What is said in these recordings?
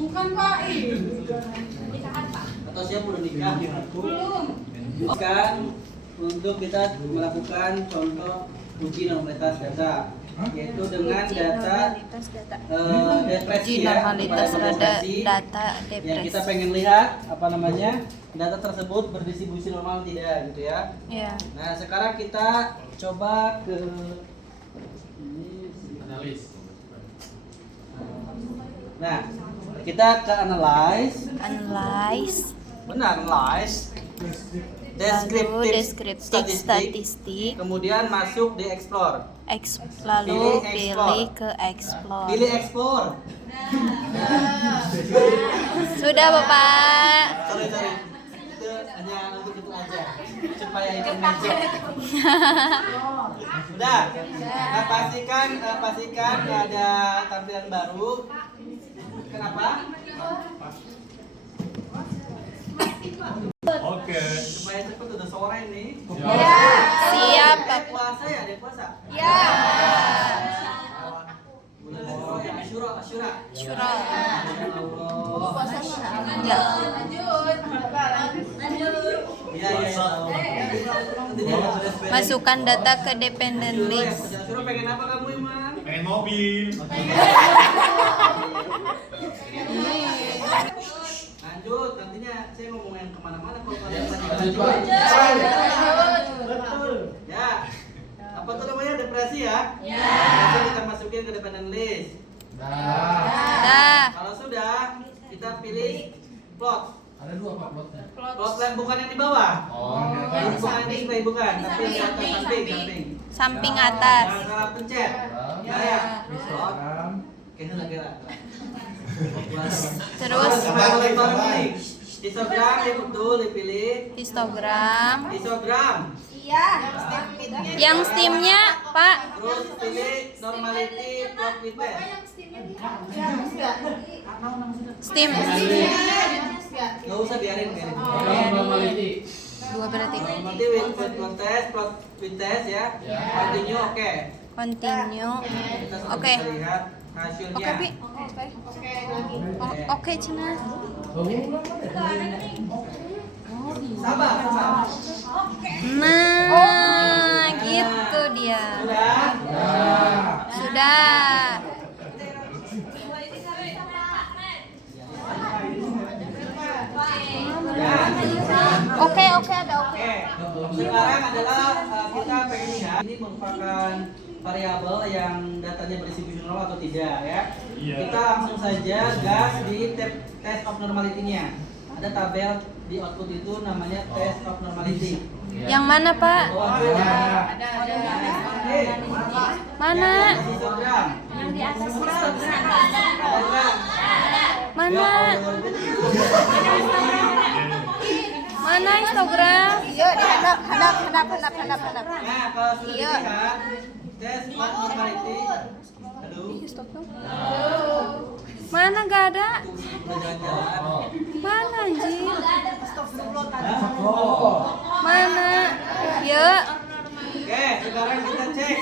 Bukan Pak, nikahan Pak. Atau siapa udah nikah? Belum. Kan untuk kita melakukan contoh uji normalitas data, yaitu dengan data depresi Uji ya, normalitas pada depresi data yang kita depresi. pengen lihat apa namanya data tersebut berdistribusi normal tidak gitu ya. Ya. Nah sekarang kita coba ke Analis. Nah kita ke analyze, benar analyze, Lalu deskriptif deskriptif statistik. kemudian masuk di explore. Lalu Pilih pilih ke explore. Pilih explore. Sudah Bapak. Sorry. Itu hanya untuk itu aja. Supaya ikut masuk. Sudah. Nah, pastikan ada tampilan baru. Kenapa? Oke. Supaya cepet udah sore ini. Siap Ada Bapak. puasa ya, ada puasa. Ya. Bulan Asyura. Syura. Ya Allah. Ya. Iya. Masukkan data ke dependent list. Asyura pengen apa kamu, Iman? Pengen mobil. Lanjut, nantinya saya ngomong yang kemana-mana kalau kalian Lanjut. Betul. Ya. Apa tuh namanya depresi ya? Ya. Depresi kita masukin ke dependent list. Dah. Kalau sudah, kita pilih plot. Ada dua Pak plotnya. Plot yang bukan yang di bawah. Oh. Bukan display bukan, tapi di atas samping. Samping atas. Jangan salah pencet. Ya. Plot. Kayaknya lagi lah. Terus histogram ya betul dipilih. histogram. Histogram. Yang steamnya Pak. Terus pilih normality plot with test. Steam. Gak usah biarin. Normality. Dua berarti. Normality with plot test ya. Continue oke. Continue. Kita sudah Oke. bisa lihat hasilnya. Oke Pi. Oke Cina. Sabar. Nah, gitu dia. Sudah. Oke, ada oke. Oke, sekarang adalah kita pengen lihat ini merupakan variabel yang datanya berdistribusi normal atau tidak ya. Iya. Kita langsung saja gas di tab test of normality-nya. Ada tabel di output itu namanya test of normality. Yang mana Pak? Mana? Histogram. Mana? Mana histogram? Iya, hadap. Nah, kalau sudah dilihat test of normality. Aduh, Mana gak ada? udah jalan-jalan. Mana anjing? Oh. Mana? Ya. Oke, sekarang kita cek.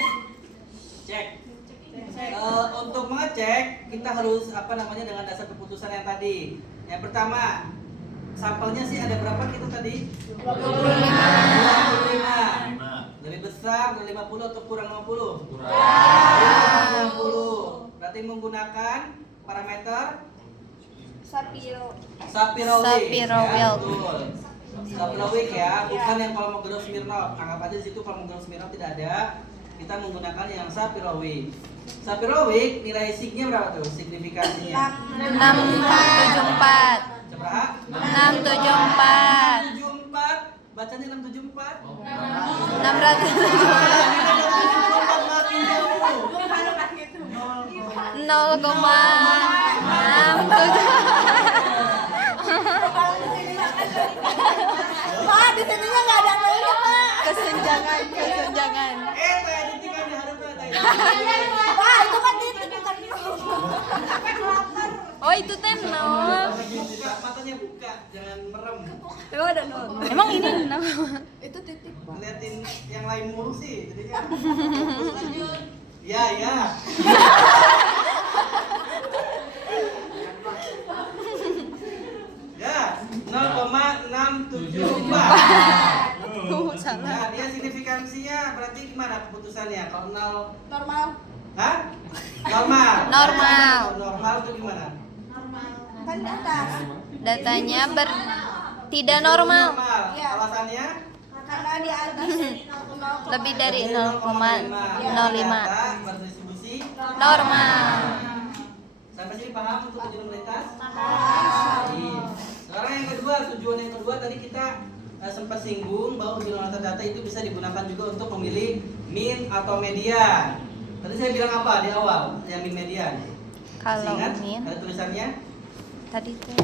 Untuk mengecek kita harus dengan dasar keputusan yang tadi. Yang pertama, sampelnya sih ada berapa kita tadi? 25. Lebih besar dari 50 atau kurang 50? Kurang 50. Berarti menggunakan parameter Sapiro-Wiki. Ya, betul. Sapiro-Wiki ya, bukan yang kolom Smirnov. Anggap aja di situ kolom Smirnov tidak ada. Kita menggunakan yang Sapiro-Wiki. Sapiro-Wiki nilai signya berapa tuh? Signifikansinya? 674. Berapa? 674. 674. Bacanya 674. 0,67. Pak, di sininya nggak ada nolnya Pak. Kesenjangan. Teh ditikan di harapnya teh. Pak, itu kan titik bukan nol. Oh itu teh nol. Matanya buka, jangan merem. Emang ada nol. Emang ini nol. Itu titik Pak. Ngeliatin yang lain mulu sih, jadinya fokus lanjut. Ya, ya. Ya, 0,674. Salah. Nah, dia signifikansinya berarti gimana keputusannya? Kalau 0, Normal. hah? Normal. Normal. Normal itu gimana? Kan di atas. Datanya tidak normal. Iya. Alasannya? Karena di atas. Lebih dari 0,05. Data berdistribusi Normal. Sampai sini paham untuk ujian melintas? Paham. Iya. Sekarang yang kedua, tujuan yang kedua tadi kita sempat singgung bahwa ujian melintas data itu bisa digunakan juga untuk memilih min atau median. Tadi saya bilang apa di awal? Yang min median. Kalau Masih ingat? min Ada tulisannya? tadi tuh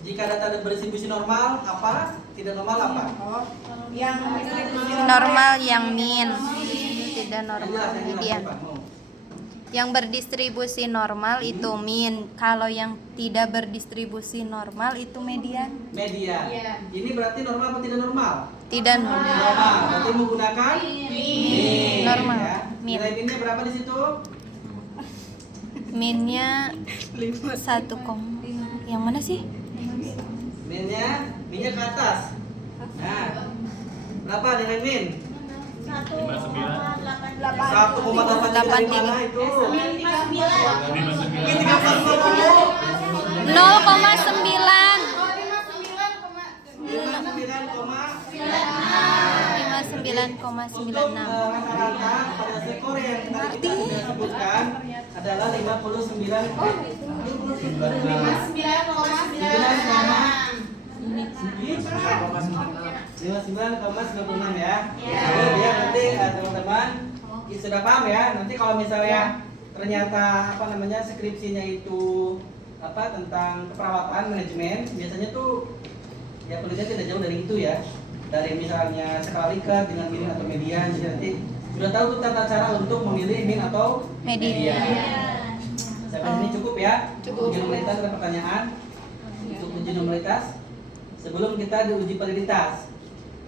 Jika data berdistribusi normal, apa? Tidak normal apa? Yang normal yang min, tidak Yang normal jelas, yang jelas, median. Pak. Mau. Yang berdistribusi normal itu min, kalau yang tidak berdistribusi normal itu median. Median. Iya. Ini berarti normal atau tidak normal? Tidak normal. Normal. Berarti menggunakan min. Normal. Ya. Min. Nilai minnya berapa di situ? Minnya 1, yang mana sih? Minnya ke atas. Nah, berapa nilai min? 1,8 mana itu? Min 39,9. 59,96. Rata-rata pada skor yang tadi kita sudah sebutkan adalah 59,96 ya. Jadi dia nanti teman-teman sudah paham ya. Nanti kalau misalnya ternyata skripsinya itu tentang keperawatan manajemen, biasanya tuh ya penelitian tidak jauh dari itu ya. Dari misalnya skala Likert dengan min atau median, jadi nanti sudah tahu tuh tata cara untuk memilih min atau median. Sampai sini cukup ya. Uji nomoritas ada pertanyaan untuk uji nomoritas sebelum kita diuji validitas.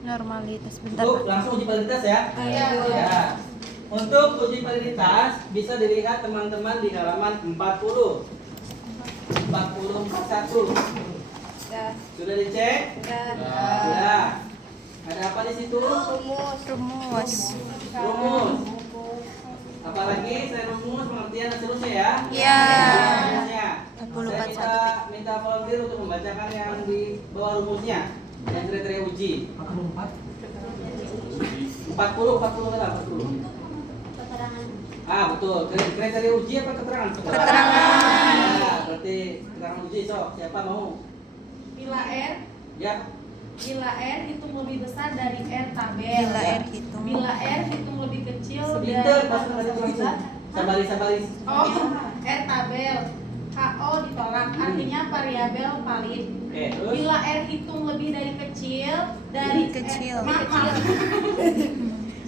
Normalitas bentar, Untuk Pak. langsung uji validitas ya. Ya. Untuk uji validitas bisa dilihat teman-teman di halaman 40. 4041. Sudah dicek? Sudah. Ada apa di situ? Rumus. Rumus. Apalagi saya rumus pengertian dan seterusnya ya. Ya. Rumusnya. 4041. Saya minta volunteer untuk membacakan yang di bawah rumusnya. Yang kriteria uji. 40 kan 40. Ah, betul. Kriteria uji apa keterangan? Keterangan. Ya, berarti keterangan uji sok. Siapa mau? Bila R Ya. hitung lebih besar dari R tabel. Bila R hitung. Bila R hitung lebih kecil Sebentar, dari langsung ada langsung. Sabaris. Oh, R tabel. HO ditolak, artinya variabel valid. Oke, terus? Bila R hitung lebih dari kecil dari Kecil. maaf.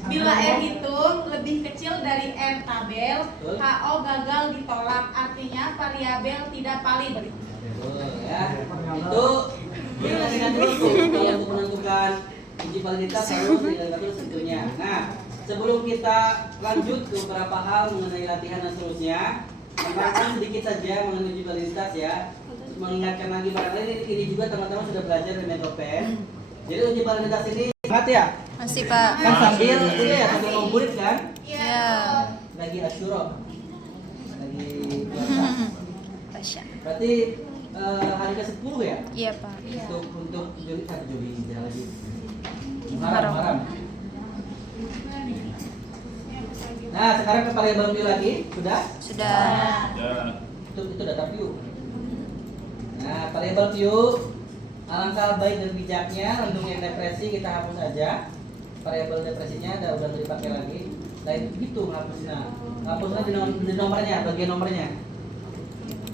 Bila R hitung lebih kecil dari R tabel, Betul. HO gagal ditolak, artinya variabel tidak valid. Betul, ya. Itu ingat dulu tuh kalau untuk menentukan uji validitas harus diingat terus tentunya. Nah, sebelum kita lanjut ke beberapa hal mengenai latihan dan seterusnya, menerangkan sedikit saja mengenai uji validitas ya. Mengingatkan lagi barangkali ini juga teman-teman sudah belajar di Metopen. Jadi uji validitas ini ingat ya, Masih, Pak. kan sambil ini ya sambil ngabuburit kan, Ya. lagi asyura, lagi puasa. Tasya. Berarti hari ke-10 ya? Iya, Pak. Untuk Juli jangan lagi. Muharram. Muharram. Nah, sekarang ke variabel view lagi, sudah? Sudah. Itu data view. Nah, variabel view alangkah baik dan bijaknya untuk yang depresi kita hapus saja. Variabel depresinya udah dipakai lagi. Lain begitu menghapusnya. Hapusnya di nomornya, bagian nomornya.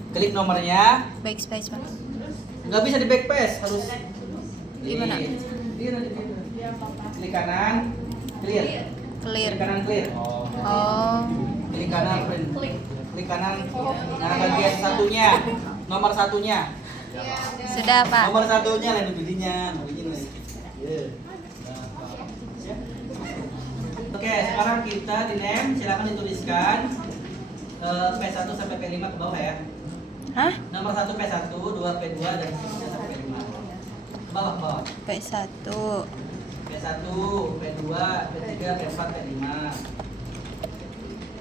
Klik nomornya. Backspace, Pak. Nggak bisa di backpass, harus Gimana? Klik kanan, clear. Clear. Klik kanan clear. Oh. Klik kanan print. Klik kanan. Nah, bagian satunya, nomor satunya. Sudah, Pak. Nomor satunya lain pilihnya, mau bikin lagi. Oke, sekarang kita di NEM silakan dituliskan P1 sampai P5 ke bawah ya. Hah? Nomor 1 P1, 2 P2 dan seterusnya sampai P5. Ke bawah, ke bawah. P1. P1, P2, P3, P4, P5.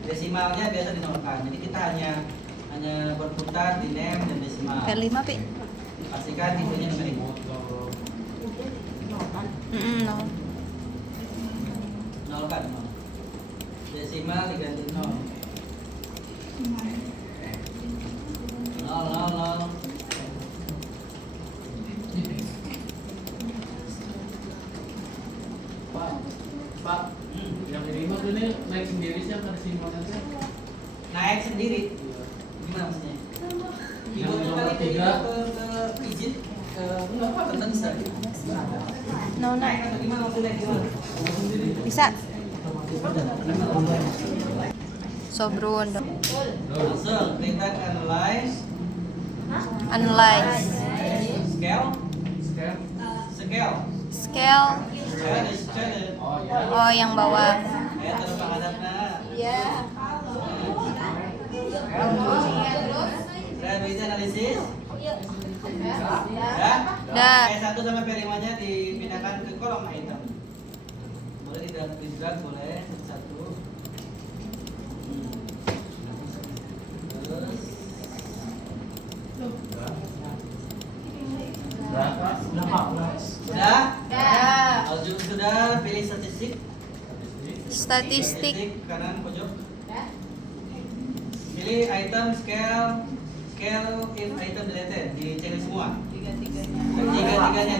Desimalnya biasa dinomorkan. Jadi kita hanya berputar di NEM dan desimal. P5, Pi. Pastikan tipenya numerik. No. Nol kan? Nol. Desimal diganti nol. Nol, nol, nol. Pak, yang ini mah ini naik sendiri sih apa simbolnya sih? Naik sendiri. Gimana maksudnya? Yang Ibu nomor kali tiga. ke izin enggak apa tentang bisa. No, no. Naik atau gimana maksudnya? Gimana? Bisa. Sobrun. Langsung kita analyze Analyze. scale Scan. scale Scale. challenge. Oh ya. Oh, yang bawah. Ya terus penghadapnya. Ya. Reliability analisis. Ya. Dah. P1 sampai P5 nya dipindahkan ke kolom item. Boleh di-drag boleh satu. Terus Berapa? sudah? Dah. Kalau sudah pilih statistik. Statistik. Kanan pojok. Pilih item scale if item deleted di checklist semua. Tiga-tiganya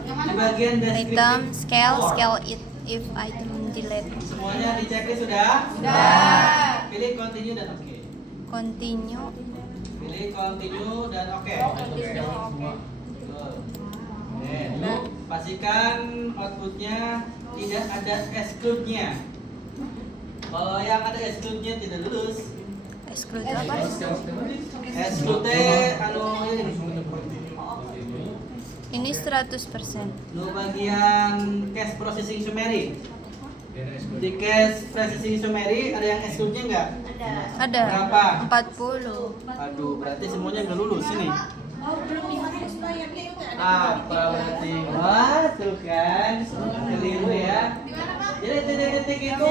di bagian deskriptif. Item, scale it if item delete. Semuanya di checklist sudah? Dah. Pilih continue dan oke. Continue. Pilih continue dan oke. Betul. Oke, lalu pastikan outputnya tidak ada exclude-nya. Kalau yang ada exclude-nya tidak lulus. Exclude apa? Exclude anu ini. Ini 100%. Lu bagian cache processing summary. Di cache processing summary ada yang exclude-nya enggak? Ada. Berapa? 40. Aduh, berarti semuanya nggak lulus ini. Oh, belum bisa expirednya itu nggak ada. Apa berarti? Wah, tuh kan. Keliru ya. Jadi titik-titik itu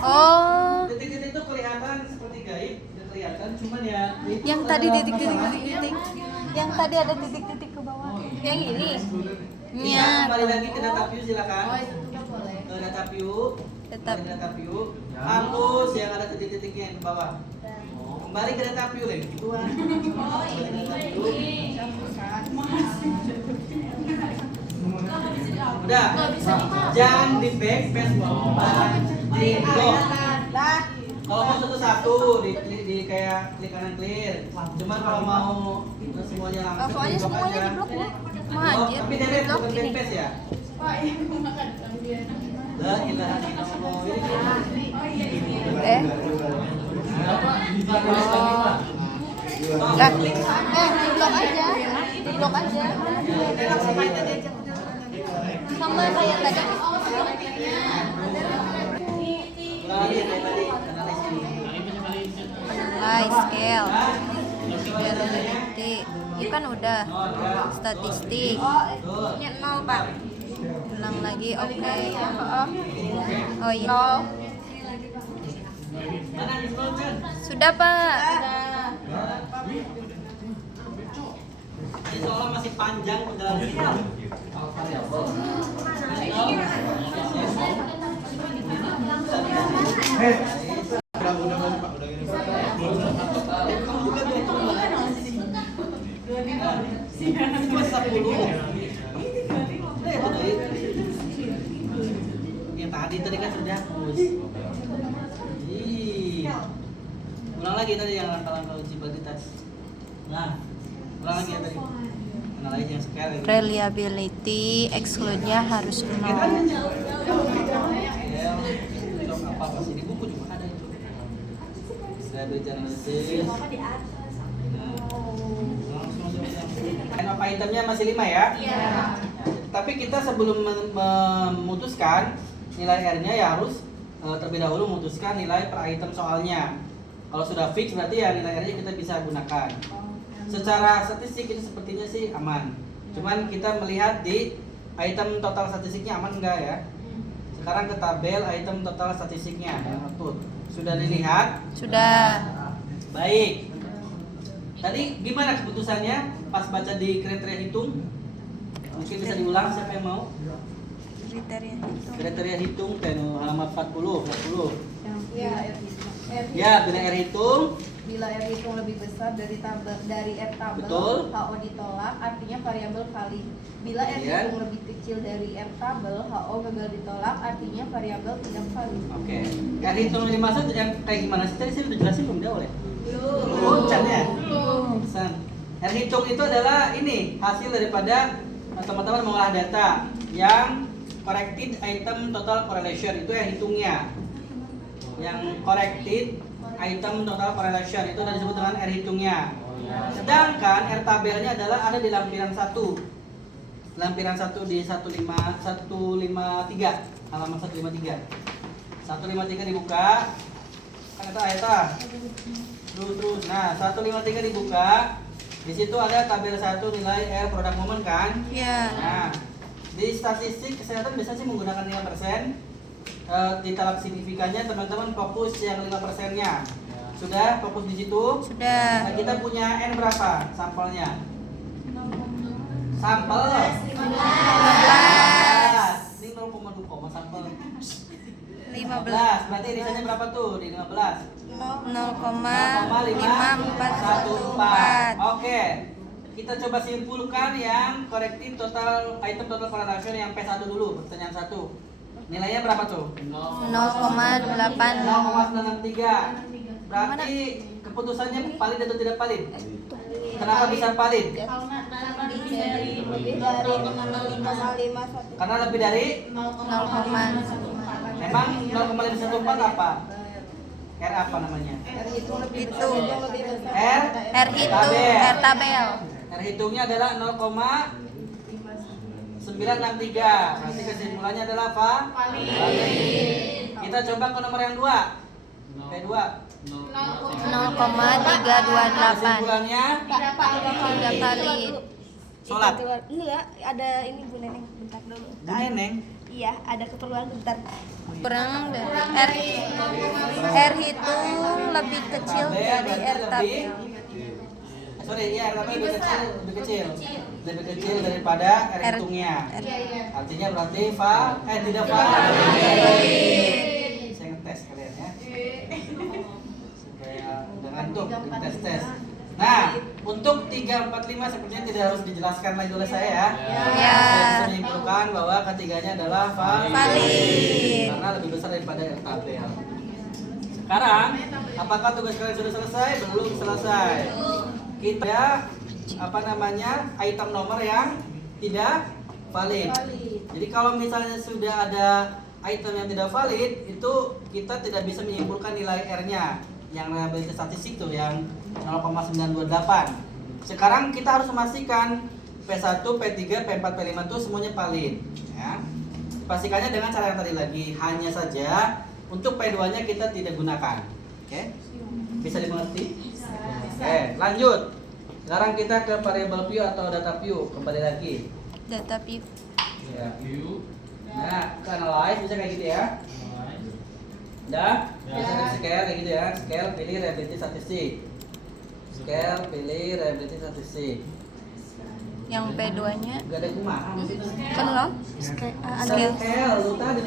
Oh, titik-titik itu kelihatan seperti gaib, tidak kelihatan, cuman ya itu yang tadi adalah titik-titik. Yang tadi ada titik-titik ke bawah. Yang ini. Ya, Iya. kembali lagi ke data view silakan. Oh, itu juga boleh. Ke data view. Tetap. Kembali ke data view. Hapus yang ada titik-titiknya yang ke bawah. Kembali ke data view lagi gituan. Oh, ini. Udah. Jangan di backspace di blok. Dah. Kalau mau satu-satu di kayak klik kanan clear. Cuman kalau mau semuanya langsung Soalnya di blok semuanya aja. di blok bu. Oh, Anjir, tapi di delete blok bukan ini. backspace ya? Wah, ini aku makan dia. La ilaha illallah. Eh. Berapa? Di checklist lagi, Pak. Lah. Di blok aja. Di blok aja. Sama kayak tadi. Ulang lagi kayak tadi analisis. Analyze, scale. Variability. Itu kan udah. Statistik. Betul. Ini 0, Pak. Ulang lagi, oke. Oh iya. Mana disebutkan? Sudah, Pak. Ini soalnya masih panjang dalam kita. Yang tadi kan sudah. Ulang lagi tadi yang langkah-langkah uji validitas. Nah, ulang lagi ya tadi. Analyze yang sekali. Reliability, exclude-nya harus 0. Apa sih di buku juga ada itu. Reliability analysis. Apa itemnya masih 5 ya? Iya. Tapi kita sebelum memutuskan nilai R-nya ya harus terlebih dahulu memutuskan nilai per item soalnya. Kalau sudah fix berarti ya nilai R-nya kita bisa gunakan. Secara statistik itu sepertinya sih aman. Cuman kita melihat di item total statistiknya aman enggak ya? Sekarang ke tabel item total statistiknya yang output. Sudah dilihat? Sudah. Baik. Tadi gimana keputusannya pas baca di kriteria hitung? Mungkin bisa diulang siapa yang mau? Kriteria hitung. Kriteria hitung halaman 40. Ya, Ya, bila R hitung bila R hitung lebih besar dari R tabel, Betul. HO ditolak, artinya variabel valid. Bila R Kemudian? hitung lebih kecil dari R tabel, HO gagal ditolak, artinya variabel tidak valid. Oke. R hitung yang dimaksud yang kayak gimana sih? Tadi saya udah jelasin belum di awal ya? Belum. Can ya? Pesan. R hitung itu adalah ini hasil daripada teman-teman mengolah data yang corrected item total correlation itu yang hitungnya. Yang corrected item total correlation itu sudah disebut dengan R hitungnya. Sedangkan R tabelnya adalah ada di lampiran 1. Lampiran 1 di 153, halaman 153. 153 dibuka. Kan eta. Terus. Nah, 153 dibuka. Di situ ada tabel 1 nilai R produk momen kan? Ya. Nah, di statistik kesehatan biasanya sih menggunakan 5%. Di tahap signifikannya teman-teman fokus yang 5%-nya. Sudah fokus di situ? Sudah. Nah, kita punya N berapa sampelnya? Sampel 15. Ini 0,2 sampel 15. Berarti irisannya berapa tuh di 15? 0,5414. Oke. Kita coba simpulkan yang corrected total item total correlation yang P1 dulu, pertanyaan 1. Nilainya berapa tuh? 0,8. 0,93. Berarti keputusannya valid atau tidak valid? Kenapa bisa valid? Karena lebih dari 0,14. memang 0,514 apa? R apa namanya? Itu R R hitung, R tabel. R hitungnya adalah 0,963. Berarti kesimpulannya adalah apa? Valid. Kita coba ke nomor yang 2. P2. 0,328. Kesimpulannya Tidak valid. sholat. Enggak, ada ini Bu Neneng, bentar dulu. Neneng. Iya, ada keperluan bentar. Kurang dari R hitung lebih kecil dari R tabel. Sorry, ya R tabel lebih kecil daripada R hitungnya. Artinya berarti tidak valid. Saya ngetes kalian ya. Supaya udah ngantuk di tes. Nah, untuk 3, 4, 5 sepertinya tidak harus dijelaskan lagi oleh saya ya. Ya. Saya bisa menyimpulkan bahwa ketiganya adalah Valid. karena lebih besar daripada R tabel. Sekarang, apakah tugas kalian sudah selesai? Belum selesai. Kita item nomor yang tidak valid. Jadi kalau misalnya sudah ada item yang tidak valid, itu kita tidak bisa menyimpulkan nilai R-nya yang reliability statistik tuh yang 0,928. Sekarang kita harus memastikan P1, P3, P4, P5 itu semuanya valid ya. Pastikannya dengan cara yang tadi lagi, hanya saja untuk P2-nya kita tidak gunakan. Oke? Bisa dimengerti? Oke, lanjut. Sekarang kita ke variable view atau data view, kembali lagi. Data view. Ya. Nah, ke analyze bisa kayak gitu ya. Udah? Bisa ke scale kayak gitu ya. Scale pilih reliability statistik. Scale pilih reliability statistik. Yang P2-nya Gak ada kumaha mesti itu. kan lo? Scale, lu tadi.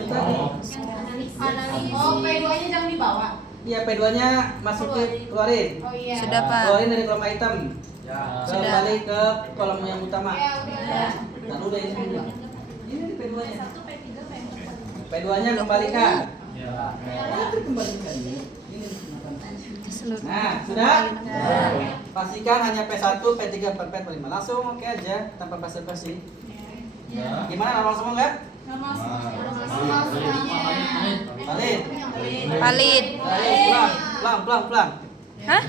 Oh, P2-nya jangan dibawa. Iya, P2-nya masukin, keluarin. Oh iya. Sudah, Pak. Keluarin dari kolom item. Sudah. Kembali ke kolom yang utama. Ya, udah. Lalu udah ini dulu. Ini di P2-nya. P2-nya kembalikan. Itu kembalikan. Nah, sudah? Pastikan hanya P1, P3, P4, P5. Langsung oke aja tanpa basa-basi. Gimana normal semua enggak? Valid. Valid. Pelan. Hah?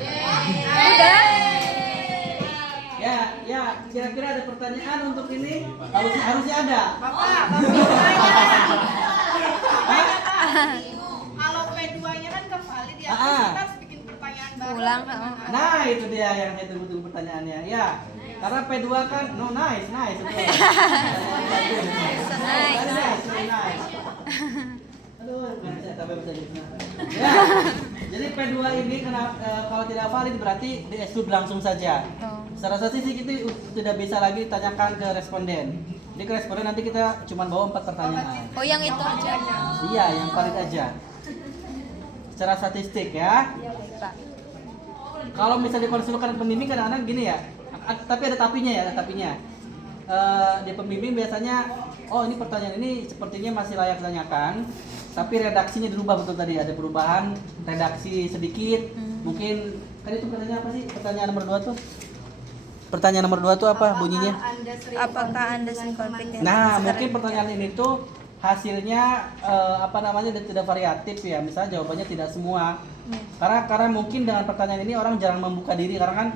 Udah? Ya, kira-kira ada pertanyaan untuk ini? Harusnya ada. ya. Ah. Terus kita harus bikin pertanyaan baru. Ulang, Nah, itu dia yang saya tunggu-tunggu pertanyaannya. Ya. Karena P2 kan nice. Betul. Nice. Aduh, saya tapi bisa gitu. Ya. Jadi P2 ini kalau tidak valid berarti di exclude langsung saja. Oh. Secara statistik itu tidak bisa lagi ditanyakan ke responden. Jadi ke responden nanti kita cuma bawa 4 pertanyaan. Oh, yang itu aja. Iya, yang valid aja. Secara statistik ya. Pak. Kalau misalnya dikonsulkan pembimbing kadang-kadang gini ya. Tapi ada tapinya ya, ada tapinya. Di pembimbing biasanya, oh ini pertanyaan ini sepertinya masih layak ditanyakan, tapi redaksinya dirubah betul tadi, ada perubahan redaksi sedikit. Mungkin kan itu pertanyaan apa sih? Pertanyaan nomor 2 tuh. Pertanyaan nomor 2 tuh apa bunyinya? Apakah Anda sering konflik dengan Nah, secara mungkin pertanyaan ini tuh hasilnya tidak variatif ya. Misalnya jawabannya tidak semua. Karena mungkin dengan pertanyaan ini orang jarang membuka diri karena kan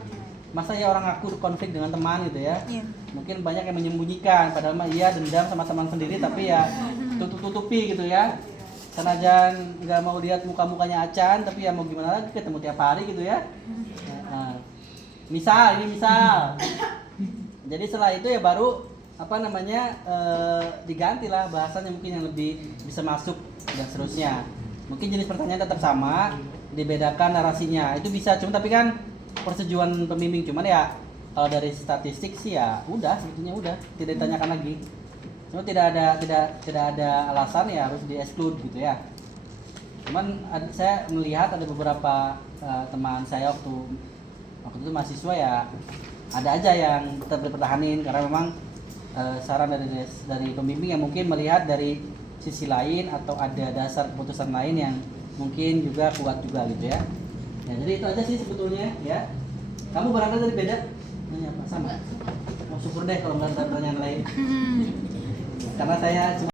masa ya orang ngaku konflik dengan teman gitu ya. Iya. Mungkin banyak yang menyembunyikan padahal mah iya dendam sama teman sendiri tapi ya tutupi gitu ya. Senajan nggak mau lihat muka-mukanya Acan tapi ya mau gimana lagi ketemu tiap hari gitu ya. Nah, misal. Jadi setelah itu ya baru diganti lah bahasanya mungkin yang lebih bisa masuk dan seterusnya. Mungkin jenis pertanyaan tetap sama, dibedakan narasinya. Itu bisa cuma tapi kan persetujuan pembimbing cuman ya kalau dari statistik sih ya udah sebetulnya udah tidak ditanyakan lagi. Cuma tidak ada alasan ya harus di exclude gitu ya. Cuman saya melihat ada beberapa teman saya waktu itu mahasiswa ya ada aja yang tetap dipertahanin karena memang saran dari pembimbing yang mungkin melihat dari sisi lain atau ada dasar keputusan lain yang mungkin juga kuat juga gitu ya. Ya jadi itu aja sih sebetulnya ya. Kamu barangkali dari beda? Nanya apa? Sama? Oh syukur deh kalau nggak ada pertanyaan lain. Karena saya cuma